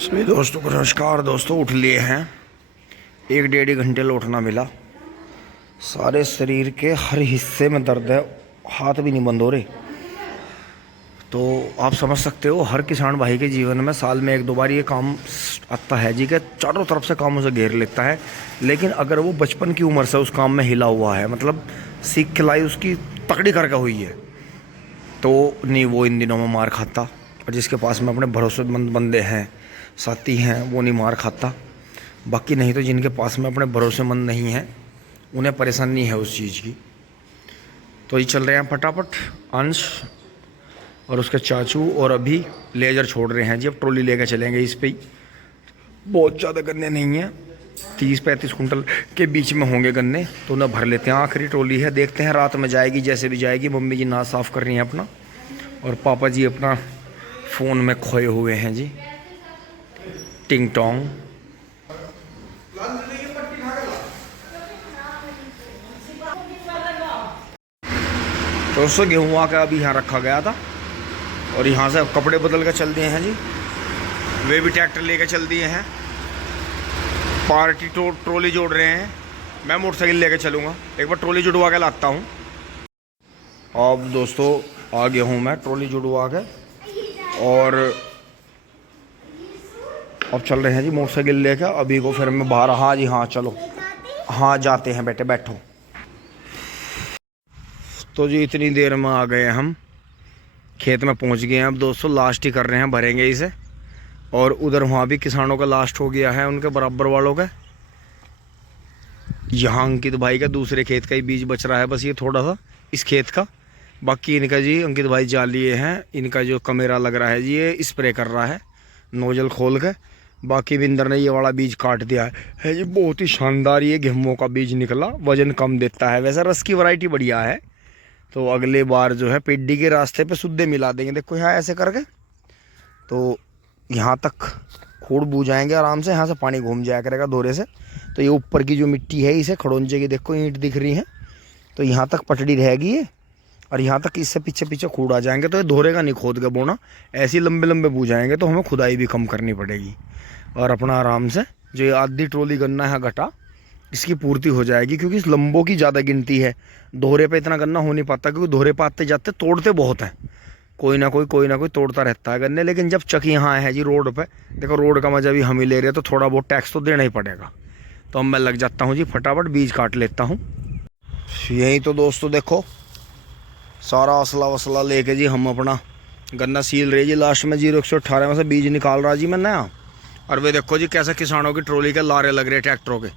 सभी दोस्तों को नमस्कार। दोस्तों उठ लिए हैं, 1-1.5 घंटे लौटना मिला। सारे शरीर के हर हिस्से में दर्द है, हाथ भी नहीं बंद हो रहे। तो आप समझ सकते हो, हर किसान भाई के जीवन में साल में 1-2 बार ये काम आता है जी, के चारों तरफ से काम उसे घेर लेता है। लेकिन अगर वो बचपन की उम्र से उस काम में हिला हुआ है, मतलब सीख खिलाई उसकी तकड़ी करके हुई है, तो नहीं वो इन दिनों में मार खाता। और जिसके पास में अपने भरोसेमंद बंदे हैं, साथी हैं, वो नहीं मार खाता। बाकी नहीं तो जिनके पास में अपने भरोसेमंद नहीं हैं, उन्हें परेशानी है उस चीज़ की। तो ये चल रहे हैं फटाफट अंश और उसके चाचू, और अभी लेजर छोड़ रहे हैं जी। अब ट्रॉली लेकर चलेंगे इस पे ही। बहुत ज़्यादा गन्ने नहीं हैं, 30-35 कुंटल के बीच में होंगे गन्ने, तो उन्हें भर लेते हैं। आखिरी ट्रॉली है, देखते हैं रात में जाएगी जैसे भी जाएगी। मम्मी जी नाद साफ़ कर रही हैं अपना, और पापा जी अपना फ़ोन में खोए हुए हैं जी, टिंग टोंग। तो उससे गेहूँ आकर अभी यहाँ रखा गया था, और यहाँ से कपड़े बदल कर चल दिए हैं जी। वे भी ट्रैक्टर लेकर चल दिए हैं। पार्टी ट्रॉली जोड़ रहे हैं, मैं मोटरसाइकिल लेकर चलूँगा। एक बार ट्रॉली जुड़वा के लाता हूँ। अब दोस्तों आ गया हूँ मैं ट्रॉली जुड़वा के, और अब चल रहे हैं जी मोटरसाइकिल लेकर अभी को। फिर मैं बाहर, हाँ जी हाँ चलो, हाँ जाते हैं बेटे, बैठो। तो जी इतनी देर में आ गए हम, खेत में पहुंच गए हैं। अब दोस्तों लास्ट ही कर रहे हैं, भरेंगे इसे। और उधर वहाँ भी किसानों का लास्ट हो गया है, उनके बराबर वालों का। यहाँ अंकित भाई का दूसरे खेत का ही बीज बच रहा है बस, ये थोड़ा सा इस खेत का। बाकी इनका जी अंकित भाई जा लिए हैं। इनका जो कमेरा लग रहा है जी, ये स्प्रे कर रहा है नोजल खोल के। बाकी बिंदर ने ये वाला बीज काट दिया है जी। बहुत ही शानदार ये गेहूं का बीज निकला, वजन कम देता है। वैसे रस की वैरायटी बढ़िया है। तो अगले बार जो है पेड्डी के रास्ते पे शुद्धे मिला देंगे। देखो यहाँ ऐसे करके, तो यहाँ तक खूड़ बू जाएंगे आराम से। यहाँ से पानी घूम जाया करेगा दोरे से। तो ये ऊपर की जो मिट्टी है इसे खड़ोंजे की, देखो ईंट दिख रही है, तो यहाँ तक पटड़ी रहेगी ये, और यहाँ तक इससे पीछे पीछे खूड़ आ जाएंगे। तो ये दोहरे का नहीं खोद के बोना, ऐसे ही लंबे लंबे बू जाएंगे, तो हमें खुदाई भी कम करनी पड़ेगी। और अपना आराम से जो ये आधी ट्रॉली गन्ना है घटा, इसकी पूर्ति हो जाएगी। क्योंकि इस लंबों की ज़्यादा गिनती है, दोहरे पे इतना गन्ना हो नहीं पाता, क्योंकि दोहरे पे आते जाते तोड़ते बहुत हैं। कोई ना कोई तोड़ता रहता है गन्ने। लेकिन जब चक यहाँ है जी रोड पे, देखो रोड का मजा भी हम ही ले रहे हैं, तो थोड़ा बहुत टैक्स तो देना ही पड़ेगा। तो अब मैं लग जाता हूँ जी, फटाफट बीज काट लेता हूँ। यही तो दोस्तों देखो, सारा असला वसला लेके जी हम अपना गन्ना सील रहे जी। लास्ट में 0-118 में से बीज निकाल रहा जी मैं नया। और वे देखो जी कैसे किसानों की ट्रॉली के लारे लग रहे ट्रैक्टरों के।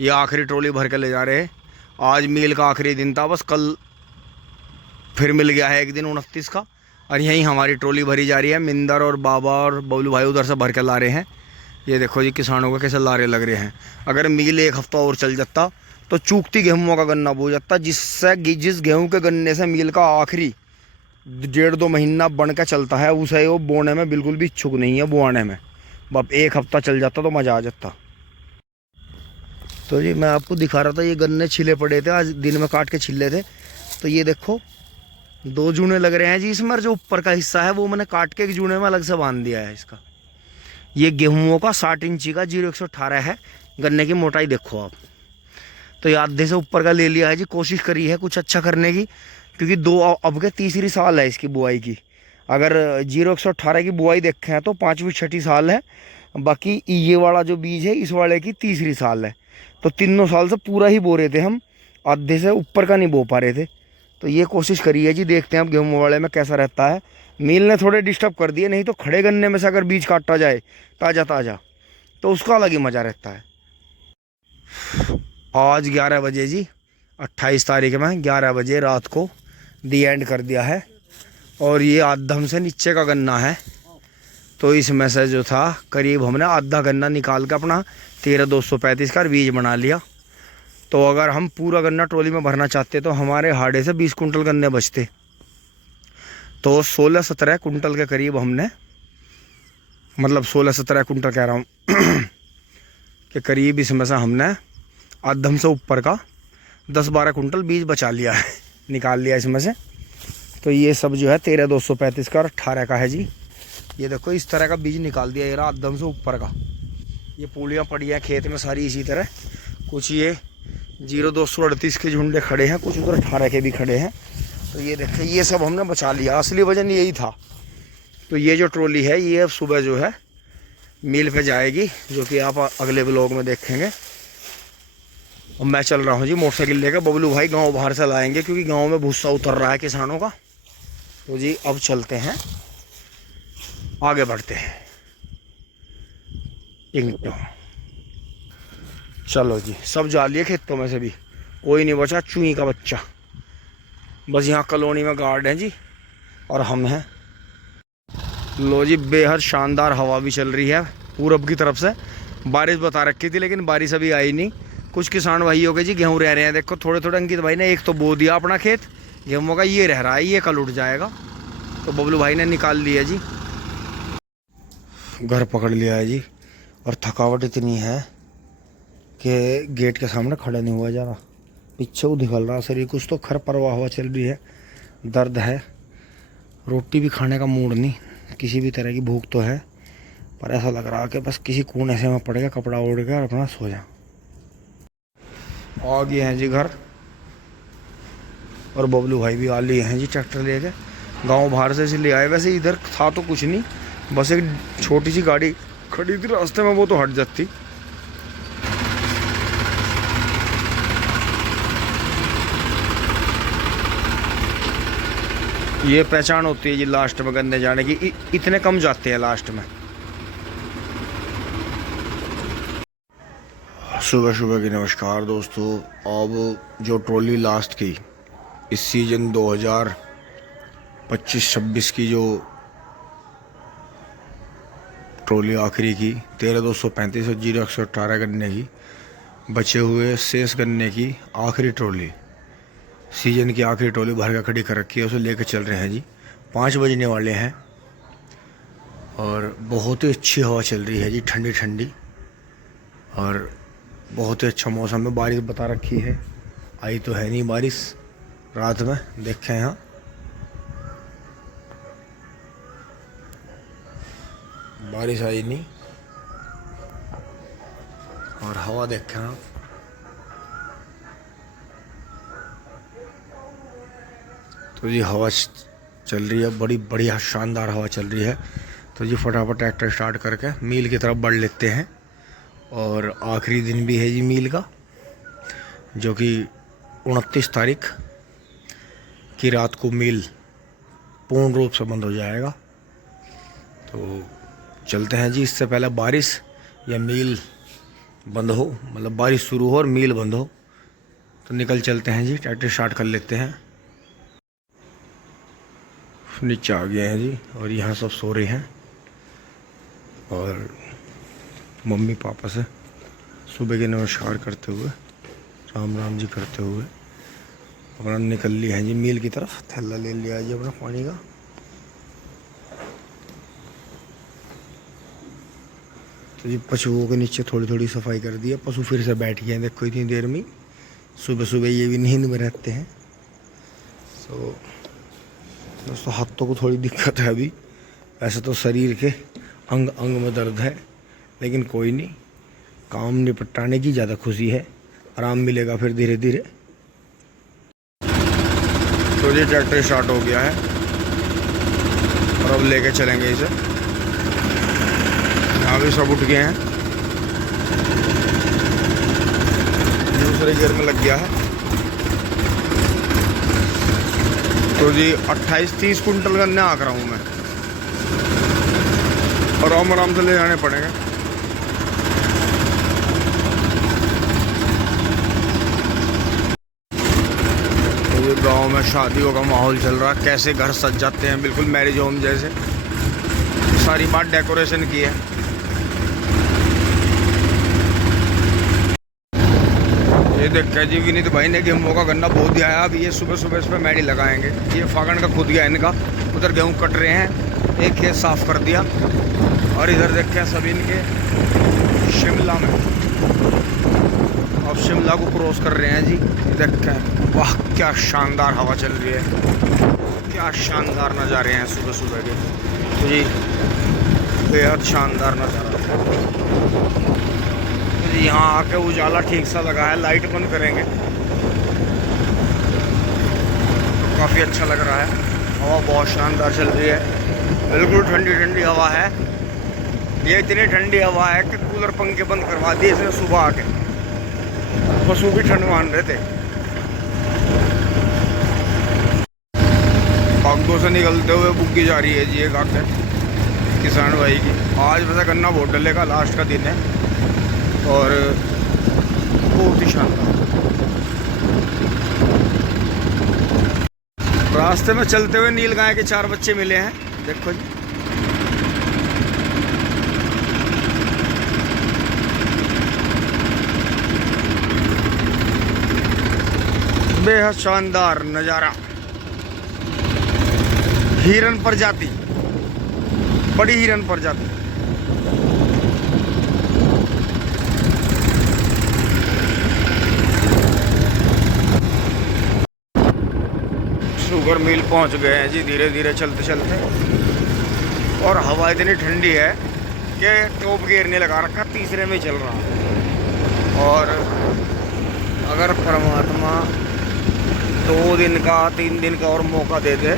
ये आखिरी ट्रॉली भर के ले जा रहे हैं। आज मील का आखिरी दिन था, बस कल फिर मिल गया है एक दिन 29 का। और यहीं हमारी ट्रॉली भरी जा रही है। मिंदर और बाबा और बबलू भाई उधर से भर के ला रहे हैं। ये देखो जी किसानों के कैसे लारे लग रहे हैं। अगर मील एक हफ्ता और चल जाता तो चूकती गेहूँ का गन्ना बो जाता, जिस गेहूँ के गन्ने से मील का आखिरी 1.5-2 महीना बन के चलता है, उसे वो बोने में बिल्कुल भी इच्छुक नहीं है, बोआने में। अब एक हफ्ता चल जाता तो मज़ा आ जाता। तो जी मैं आपको दिखा रहा था, ये गन्ने छिले पड़े थे, आज दिन में काट के छिले थे। तो ये देखो 2 जूने लग रहे हैं जी इसमें। जो ऊपर का हिस्सा है वो मैंने काट के एक जूने में अलग से बांध दिया है इसका। ये गेहूँओं का 60 इंची का 0-118 है। गन्ने की मोटाई देखो आप। तो ये आधे से ऊपर का ले लिया है जी। कोशिश करी है कुछ अच्छा करने की, क्योंकि अब के तीसरी साल है इसकी बुआई की। अगर 0-118 की बुआई देखें हैं तो 5वीं-6ठी साल है। बाकी ये वाला जो बीज है इस वाले की तीसरी साल है। तो 3 साल से पूरा ही बो रहे थे हम, आधे से ऊपर का नहीं बो पा रहे थे। तो ये कोशिश करी है जी, देखते हैं अब गेहूँ वाले में कैसा रहता है। मील ने थोड़े डिस्टर्ब कर दिए, नहीं तो खड़े गन्ने में से अगर बीज काटा जाए ताज़ा ताज़ा, तो उसका अलग ही मज़ा रहता है। आज 11 बजे जी, 28 तारीख में 11 बजे रात को दी एंड कर दिया है। और ये आधम से नीचे का गन्ना है। तो इसमें से जो था करीब हमने आधा गन्ना निकाल के अपना 13-235 का बीज बना लिया। तो अगर हम पूरा गन्ना ट्रॉली में भरना चाहते तो हमारे हाड़े से 20 कुंटल गन्ने बचते। तो 16-17 कुंटल के करीब हमने, मतलब 16-17 कुंटल कह रहा हूँ के करीब इसमें से हमने आधम से ऊपर का 10-12 कुंटल बीज बचा लिया है, निकाल लिया इसमें से। तो ये सब जो है 13-235 का और 18 का है जी। ये देखो इस तरह का बीज निकाल दिया ये रहा एकदम से ऊपर का। ये पूलियाँ पड़ी हैं खेत में सारी इसी तरह। कुछ ये 0238 के झुंडे खड़े हैं, कुछ उधर 18 के भी खड़े हैं। तो ये देखें ये सब हमने बचा लिया, असली वजन यही था। तो ये जो ट्रॉली है ये अब सुबह जो है मिल पे जाएगी, जो कि आप अगले व्लॉग में देखेंगे। और मैं चल रहा हूँ जी मोटरसाइकिल लेकर, बबलू भाई गांव बाहर से लाएंगे क्योंकि गांव में भूसा उतर रहा है किसानों का। तो जी अब चलते हैं, आगे बढ़ते हैं। चलो जी, सब जा लिए खेतों में से भी, कोई नहीं बचा चूही का बच्चा। बस यहाँ कॉलोनी में गार्ड हैं जी और हम हैं। लो जी, बेहद शानदार हवा भी चल रही है पूरब की तरफ से। बारिश बता रखी थी लेकिन बारिश अभी आई नहीं। कुछ किसान भाइयों के जी गेहूँ रह रहे हैं, देखो थोड़े थोड़े। अंकित भाई ने एक तो बो दिया अपना खेत गेहूँ का, ये रह रहा है, ये कल उठ जाएगा। तो बबलू भाई ने निकाल लिया जी, घर पकड़ लिया है जी। और थकावट इतनी है कि गेट के सामने खड़ा नहीं हुआ जा रहा, पीछे वो निकल रहा शरीर। कुछ तो खर परवाह हुआ चल रही है, दर्द है, रोटी भी खाने का मूड नहीं, किसी भी तरह की भूख तो है, पर ऐसा लग रहा कि बस किसी कोने ऐसे में पड़ गया, कपड़ा ओढ़ के और अपना सो जा। आ गए हैं जी घर, और बबलू भाई भी आ लिए हैं जी ट्रैक्टर लेके। गांव बाहर से इसलिए आए, वैसे इधर था तो कुछ नहीं, बस एक छोटी सी गाड़ी खड़ी थी रास्ते में, वो तो हट जाती। ये पहचान होती है जी लास्ट में गन्ने जाने की, इतने कम जाते हैं लास्ट में। सुबह सुबह की नमस्कार दोस्तों। अब जो ट्रॉली लास्ट की इस सीजन 2025-26 की जो ट्रॉली आखिरी की 13,235 और 0,118 गन्ने की बचे हुए शेष गन्ने की आखिरी ट्रॉली, सीजन की आखिरी ट्रॉली भर के खड़ी कर रखी है, उसे लेकर चल रहे हैं जी। 5 बजने वाले हैं और बहुत ही अच्छी हवा चल रही है जी, ठंडी ठंडी, और बहुत ही अच्छा मौसम है। बारिश बता रखी है, आई तो है नहीं बारिश रात में, देखें यहाँ बारिश आई नहीं, और हवा देखें आप। तो जी हवा चल रही है, बड़ी बढ़िया शानदार हवा चल रही है। तो जी फटाफट ट्रैक्टर स्टार्ट करके मील की तरफ बढ़ लेते हैं। और आखिरी दिन भी है जी मील का, जो कि 29 तारीख की रात को मील पूर्ण रूप से बंद हो जाएगा। तो चलते हैं जी, इससे पहले बारिश या मील बंद हो, मतलब बारिश शुरू हो और मील बंद हो, तो निकल चलते हैं जी, ट्रैक्टर स्टार्ट कर लेते हैं। नीचे आ गए हैं जी, और यहाँ सब सो रहे हैं, और मम्मी पापा से सुबह के नमस्कार करते हुए, राम राम जी करते हुए अपना निकल लिए हैं जी मील की तरफ। थैला ले लिया जी अपना पानी का। तो जी पशुओं के नीचे थोड़ी थोड़ी सफाई कर दी है, पशु फिर से बैठ गए हैं देखो इतनी देर में। सुबह सुबह ये भी नींद में रहते हैं। तो दोस्तों हाथों को थोड़ी दिक्कत है अभी, वैसे तो शरीर के अंग अंग में दर्द है, लेकिन कोई नहीं, काम निपटाने की ज़्यादा खुशी है, आराम मिलेगा फिर धीरे धीरे। तो ये ट्रैक्टर स्टार्ट हो गया है और अब लेके चलेंगे इसे। यहाँ भी सब उठ गए हैं, दूसरे गियर में लग गया है। तो जी 28-30 कुंटल गन्ने आंक रहा हूँ मैं, और आराम से ले जाने पड़ेंगे। तो ये गाँव में शादियों का माहौल चल रहा है, कैसे घर सज जाते हैं बिल्कुल मैरिज होम जैसे, सारी बात डेकोरेशन की है। ये देखा जी विनीत भाई ने गेहूँ का गन्ना बो दिया है। अब ये सुबह सुबह इस पर मैडी लगाएंगे। ये फागण का खुद गया इनका, उधर गेहूँ कट रहे हैं, एक खेत साफ कर दिया। और इधर देखें सभी इनके शिमला में, अब शिमला को क्रॉस कर रहे हैं जी। देखें वाह क्या शानदार हवा चल रही है, क्या शानदार नज़ारे हैं सुबह सुबह के। तो जी बेहद शानदार नज़ारा। यहाँ आके उजाला ठीक सा लगा है, लाइट बंद करेंगे काफ़ी अच्छा लग रहा है। हवा बहुत शानदार चल रही है, बिल्कुल ठंडी ठंडी हवा है। ये इतनी ठंडी हवा है कि कूलर पंखे बंद करवा दिए इसने सुबह आके, पशु भी ठंड मान रहे थे। बागों से निकलते हुए बुग्गी जा रही है जी एक आके किसान भाई की। आज वैसे गन्ना बहुत डलेगा, लास्ट का दिन है और बहुत ही शानदार। रास्ते में चलते हुए नील गाय के 4 बच्चे मिले हैं, देखो जी। बेहद शानदार नज़ारा। हिरन प्रजाति, बड़ी हिरन प्रजाति। शुगर मिल पहुंच गए हैं जी धीरे धीरे चलते चलते। और हवा इतनी ठंडी है कि टॉप गियर नहीं लगा रखा, तीसरे में चल रहा है। और अगर परमात्मा 2 दिन का 3 दिन का और मौका दे दे,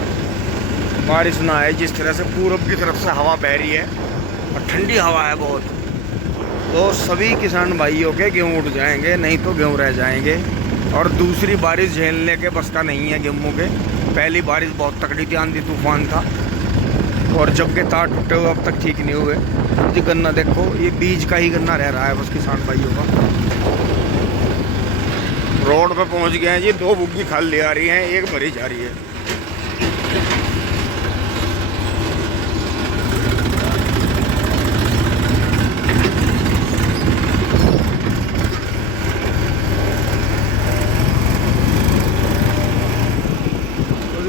बारिश ना आए, जिस तरह से पूरब की तरफ से हवा बह रही है और ठंडी हवा है बहुत, तो सभी किसान भाइयों के गेहूँ उठ जाएंगे, नहीं तो गेहूँ रह जाएंगे। और दूसरी बारिश झेलने के बस का नहीं है गेहूँ के। पहली बारिश बहुत तकड़ी थी, आंधी तूफान था, और जब के तार टूटे हुए अब तक ठीक नहीं हुए। ये गन्ना देखो, ये बीज का ही गन्ना रह रहा है बस किसान भाइयों का। रोड पे पहुंच गए हैं जी, 2 बुग्गी खाली आ रही हैं, 1 भरी जा रही है।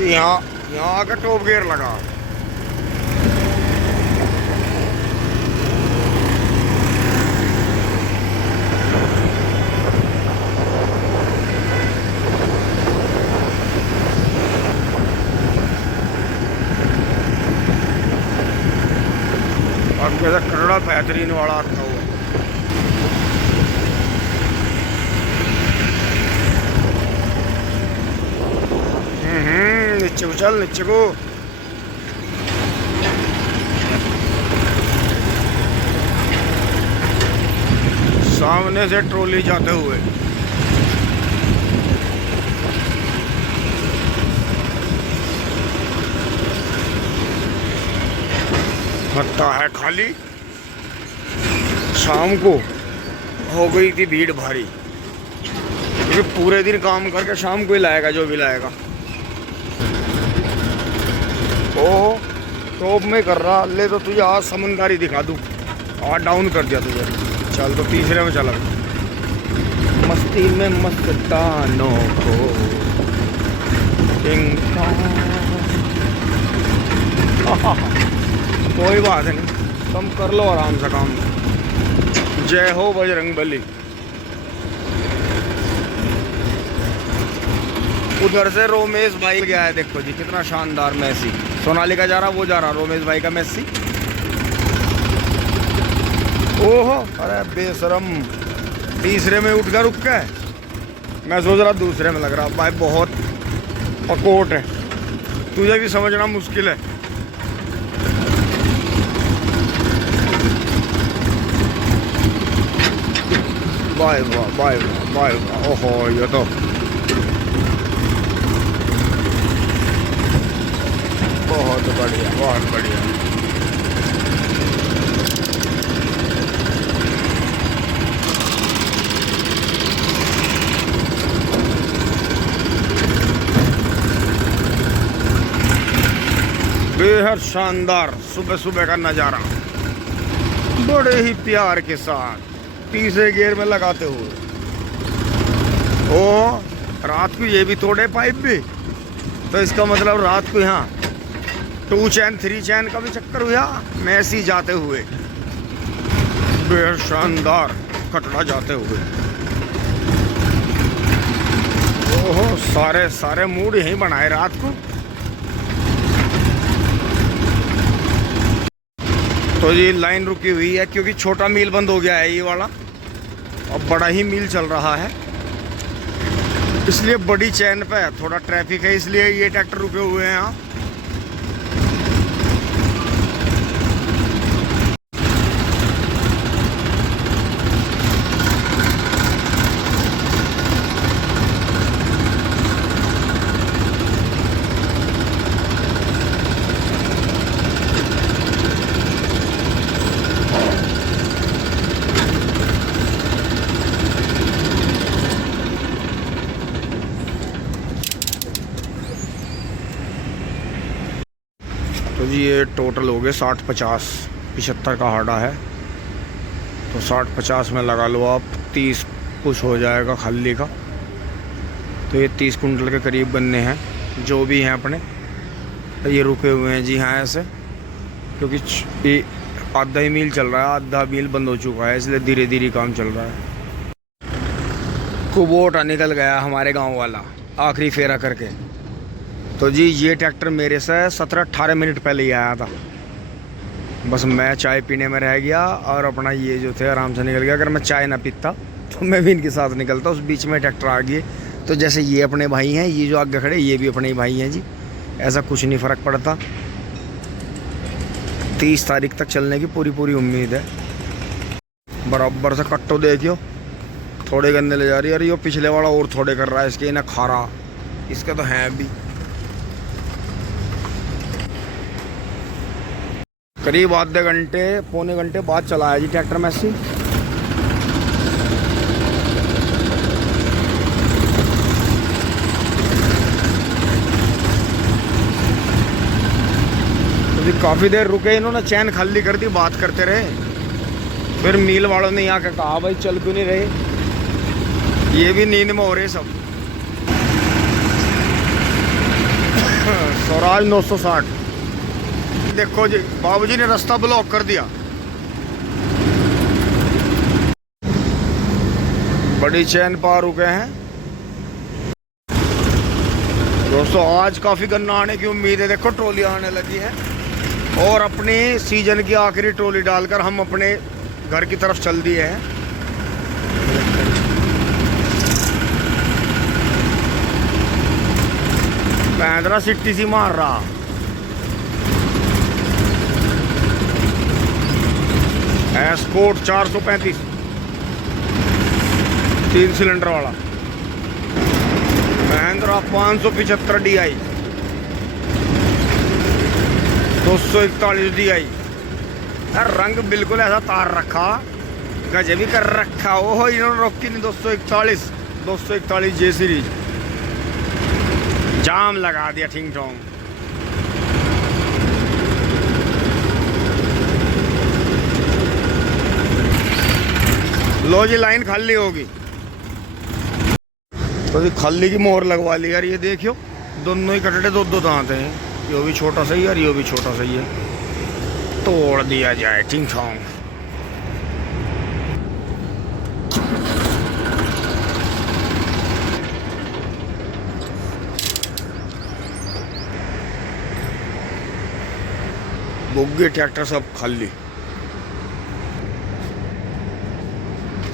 यहाँ आकर टॉप गियर लगा। और कैसा कड़ड़ा बेहतरीन वाला आता हुआ। नीचे को चल, नीचे को। सामने से ट्रॉली जाते हुए लगता है खाली। शाम को हो गई थी भीड़ भारी, क्योंकि पूरे दिन काम करके शाम को ही लाएगा जो भी लाएगा। ओ टॉप में कर रहा, ले तो तुझे आज समंदरी दिखा दूँ। आज डाउन कर दिया तुझे। चल तो तीसरे में चला। मस्ती में मस्तानों को कोई बात नहीं, तुम कर लो आराम से काम। जय हो बजरंगबली। उधर से रोमेश भाई गया है, देखो जी कितना शानदार मैसी। सोनालिका जा रहा, वो जा रहा रोमेश भाई का मैसी। ओहो, अरे बेशरम, तीसरे में उठ कर रुक गए। मैं सोच रहा दूसरे में लग रहा। भाई बहुत पकोट है, तुझे भी समझना मुश्किल है। बाय वाह, बाय वाह, बाय वाह। ओहो, ये तो बहुत बढ़िया, बहुत बढ़िया। बेहद शानदार सुबह सुबह का नज़ारा, बड़े ही प्यार के साथ तीसरे गियर में लगाते हुए। ओ रात को ये भी तोड़े पाइप भी, तो इसका मतलब रात को यहाँ 2 चैन 3 चैन का भी चक्कर हुआ मैसी जाते हुए। बेहद शानदार कटड़ा जाते हुए। ओहो, सारे मूड यहीं बनाए रात को। तो ये लाइन रुकी हुई है क्योंकि छोटा मील बंद हो गया है ये वाला, और बड़ा ही मील चल रहा है, इसलिए बड़ी चैन पे थोड़ा ट्रैफिक है, इसलिए ये ट्रैक्टर रुके हुए हैं यहाँ। तो जी ये टोटल हो गए 60-50, 75 का हाड़ा है, तो 60-50 में लगा लो आप 30 कुछ हो जाएगा खाली का। तो ये 30 कुंटल के करीब बनने हैं जो भी हैं अपने। ये रुके हुए हैं जी हाँ ऐसे, क्योंकि ये आधा ही मील चल रहा है, आधा मील बंद हो चुका है, इसलिए धीरे धीरे काम चल रहा है। कुबोटा निकल गया हमारे गाँव वाला आखिरी फेरा करके। तो जी ये ट्रैक्टर मेरे से 17-18 मिनट पहले ही आया था, बस मैं चाय पीने में रह गया और अपना ये जो थे आराम से निकल गया। अगर मैं चाय ना पीता तो मैं भी इनके साथ निकलता, उस बीच में ट्रैक्टर आ गए। तो जैसे ये अपने भाई हैं, ये जो आगे खड़े ये भी अपने ही भाई हैं जी, ऐसा कुछ नहीं फ़र्क पड़ता। 30 तारीख तक चलने की पूरी उम्मीद है। बराबर से कट्टो देखियो, थोड़े गंदे ले जा रही है, अरे ये पिछले वाला और थोड़े कर रहा है, इसके ना खारा, इसके तो हैं भी। करीब आधे घंटे पौने घंटे बाद चला है जी ट्रैक्टर मैसी। तो काफ़ी देर रुके, इन्होंने चैन खाली कर दी, बात करते रहे। फिर मील वालों ने यहाँ के कहा भाई चल क्यों नहीं रहे, ये भी नींद में हो रहे सब। स्वराज 960 देखो जी, बाबूजी ने रास्ता ब्लॉक कर दिया। बड़ी चैन पार रुके हैं दोस्तों। आज काफी गन्ना आने की उम्मीद है, देखो ट्रॉली आने लगी है, और अपनी सीजन की आखिरी ट्रॉली डालकर हम अपने घर की तरफ चल दिए हैं। पैदरा सिट्टी सी मार रहा, एस्कोर्ट 435 3 सिलेंडर वाला, महिंद्रा 575 DI 241 DI। रंग बिल्कुल ऐसा तार रखा, गजब भी कर रखा। ओहो इन्होंने रोकी नहीं, 241 J सीरीज जाम लगा दिया ठिंग ठोंग। लो जी लाइन खाली होगी, तो जी खाली की मोहर लगवा ली यार। ये देखियो दोनों ही कटड़े दो दांत हैं, ये भी छोटा सही है और ये भी छोटा सही है, तोड़ दिया जाए टिंग ठोंग। बुग्गे ट्रैक्टर सब खाली।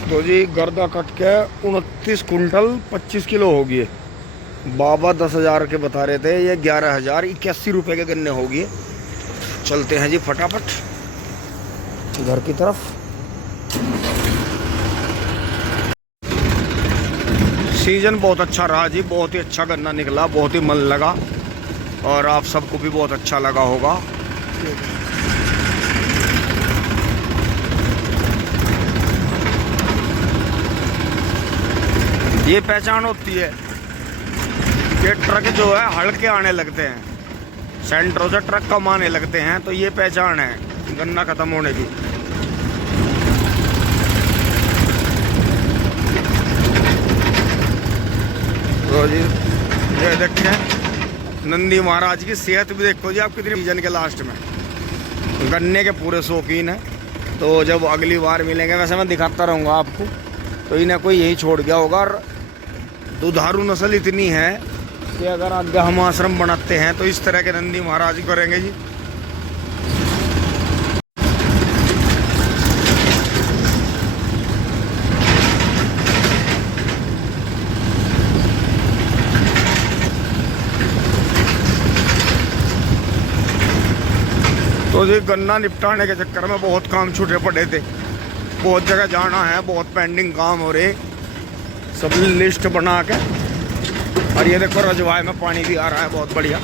तो जी गर्दा कट के 29 कुंटल 25 किलो हो गए। बाबा 10,000 के बता रहे थे, ये 11,081 रुपये के गन्ने हो गए। चलते हैं जी फटाफट घर की तरफ। सीजन बहुत अच्छा रहा जी, बहुत ही अच्छा गन्ना निकला, बहुत ही मन लगा, और आप सबको भी बहुत अच्छा लगा होगा। ये पहचान होती है कि ट्रक जो है हल्के आने लगते हैं, सेंटरों से ट्रक कम आने लगते हैं, तो ये पहचान है गन्ना खत्म होने की। तो जी ये देखें नंदी महाराज की सेहत भी देखो जी आप कितनी। सीजन के लास्ट में गन्ने के पूरे शौकीन है, तो जब अगली बार मिलेंगे वैसे मैं दिखाता रहूँगा आपको। तो इन्हें कोई यही छोड़ गया होगा, और दुधारू नस्ल इतनी है कि अगर आगे हम आश्रम बनाते हैं तो इस तरह के नंदी महाराज करेंगे जी। जी गन्ना निपटाने के चक्कर में बहुत काम छूटे पड़े थे, बहुत जगह जाना है, बहुत पेंडिंग काम हो रहे, सब लिस्ट बना के। और ये देखो रजवाए में पानी भी आ रहा है, बहुत बढ़िया।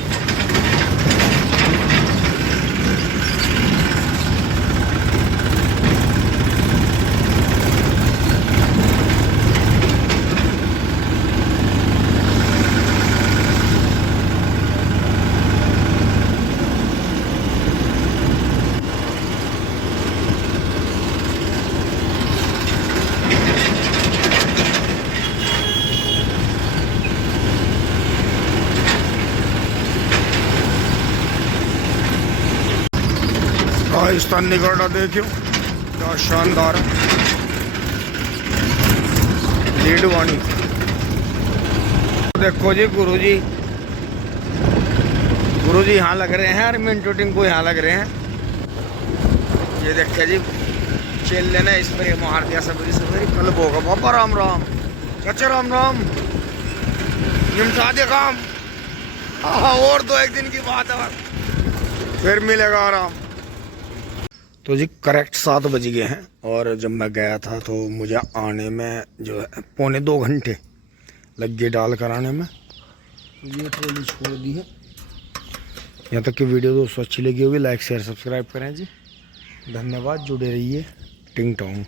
राजस्थान निकलना देखियो क्या शानदार है, लीडवानी। देखो जी गुरुजी यहाँ लग रहे हैं और मिनट शूटिंग को यहाँ लग रहे हैं। ये देखे जी चल लेना स्प्रे मार दिया सवेरे सवेरे, कल होगा पापा। राम राम चाचा, राम राम, निपटा दे काम। हाँ और 2-1 दिन की बात है, फिर मिलेगा आराम। तो जी करेक्ट 7 बज गए हैं और जब मैं गया था तो मुझे आने में जो है 1.25 घंटे लग गए डाल कर आने में। ये ट्रॉली छोड़ दी है। यहाँ तक की वीडियो दोस्तों अच्छी लगी होगी, लाइक शेयर सब्सक्राइब करें जी। धन्यवाद, जुड़े रहिए। टिंग टोंग।